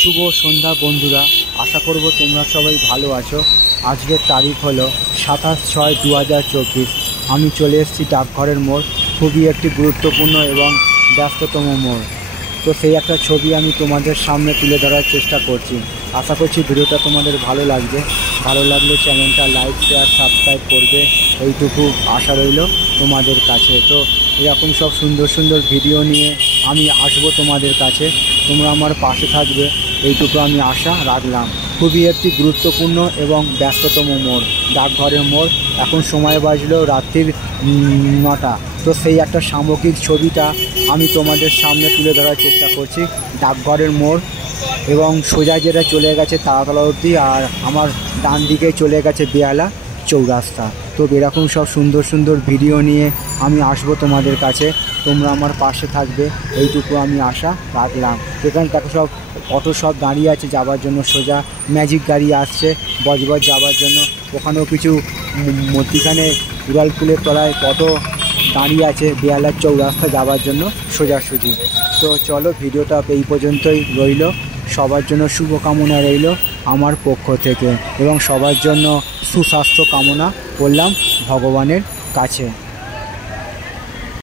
শুভ সন্ধ্যা বন্ধুরা, আশা করব তোমরা সবাই ভালো আছো। আজকের তারিখ হলো 27/6/2024। আমি চলে এসেছি ডাকঘরের মোড়, খুবই একটি গুরুত্বপূর্ণ এবং ব্যস্ততম মোড়। তো সেই একটা ছবি আমি তোমাদের সামনে তুলে ধরার চেষ্টা করছি। আশা করছি ভিডিওটা তোমাদের ভালো লাগবে। ভালো লাগলে চ্যানেলটা লাইক শেয়ার সাবস্ক্রাইব করবে, এইটুকু আশা রইল তোমাদের কাছে। তো এরকম সব সুন্দর সুন্দর ভিডিও নিয়ে আমি আসবো তোমাদের কাছে, তোমরা আমার পাশে থাকবে, এইটুকু আমি আশা রাখলাম। খুবই একটি গুরুত্বপূর্ণ এবং ব্যস্ততম মোড়, ডাকঘরের মোড়। এখন সময় বাজলো রাত্রির 9টা। তো সেই একটা সামগ্রিক ছবিটা আমি তোমাদের সামনে তুলে ধরার চেষ্টা করছি। ডাকঘরের মোড় এবং সোজা যেটা চলে গেছে তারাতলা অবধি, আর আমার ডান দিকে চলে গেছে বেহালা চৌরাস্তা। তো এরকম সব সুন্দর সুন্দর ভিডিও নিয়ে আমি আসবো তোমাদের কাছে, তোমরা আমার পাশে থাকবে, এইটুকু আমি আশা রাখলাম। এখানে তাকে সব অটো সব দাঁড়িয়ে আছে যাবার জন্য, সোজা ম্যাজিক গাড়ি আসছে বজবজ যাবার জন্য। ওখানেও কিছু মধ্যিখানে উড়ালপুলের তলায় অটো দাঁড়িয়ে আছে বেহালার চৌরাস্তা যাবার জন্য সোজাসুজি। তো চলো, ভিডিওটা এই পর্যন্তই রইল। সবার জন্য শুভকামনা রইল আমার পক্ষ থেকে, এবং সবার জন্য সুস্বাস্থ্য কামনা করলাম ভগবানের কাছে।